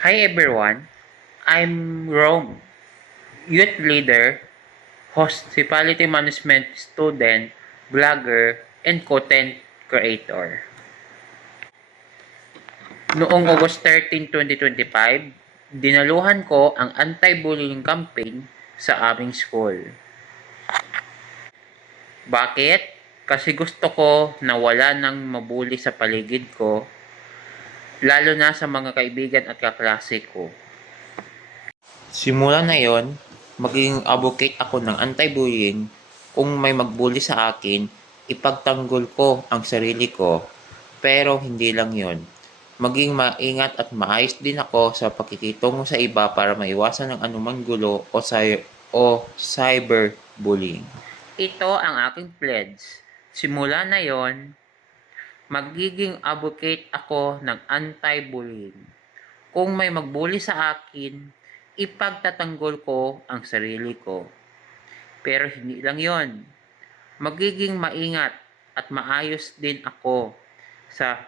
Hi everyone, I'm Rome, youth leader, hospitality management student, vlogger, and content creator. Noong August 13, 2025, dinaluhan ko ang anti-bullying campaign sa aming school. Bakit? Kasi gusto ko na wala nang mabuli sa paligid ko, lalo na sa mga kaibigan at kaklase ko. Simula na yon, magiging advocate ako ng anti-bullying. Kung may magbully sa akin, ipagtanggol ko ang sarili ko. Pero hindi lang yon. Maging maingat at maayos din ako sa pakikitungo sa iba para maiwasan ang anumang gulo o cyberbullying. Ito ang aking pledge. Simula na yon, magiging advocate ako ng anti-bullying. Kung may magbully sa akin, ipagtatanggol ko ang sarili ko. Pero hindi lang yon. Magiging maingat at maayos din ako sa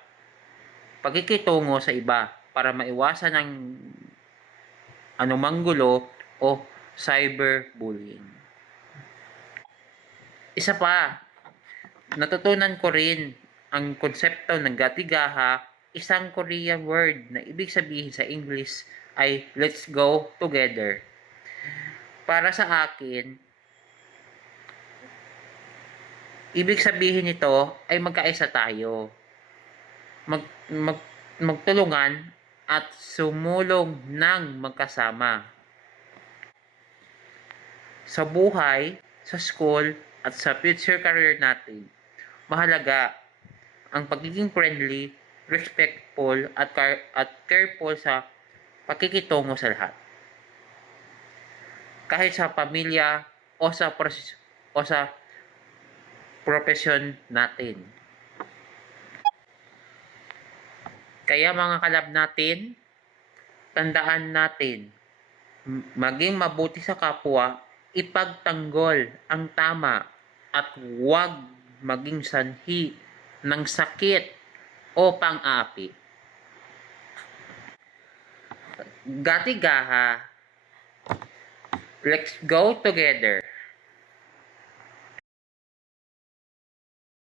pagkikitungo sa iba para maiwasan ang anumang gulo o cyberbullying. Isa pa, natutunan ko rin ang konsepto ng gatigaha, isang Korean word na ibig sabihin sa English ay let's go together. Para sa akin, ibig sabihin nito ay magkaisa tayo. Magtulungan at sumulong ng magkasama. Sa buhay, sa school, at sa future career natin, mahalaga ang pagiging friendly, respectful, at careful sa pakikitungo sa lahat. Kahit sa pamilya o sa profesyon natin. Kaya mga kalab natin, tandaan natin, maging mabuti sa kapwa, ipagtanggol ang tama at huwag maging sanhi ng sakit o pang-aapi. Gatigaha, let's go together.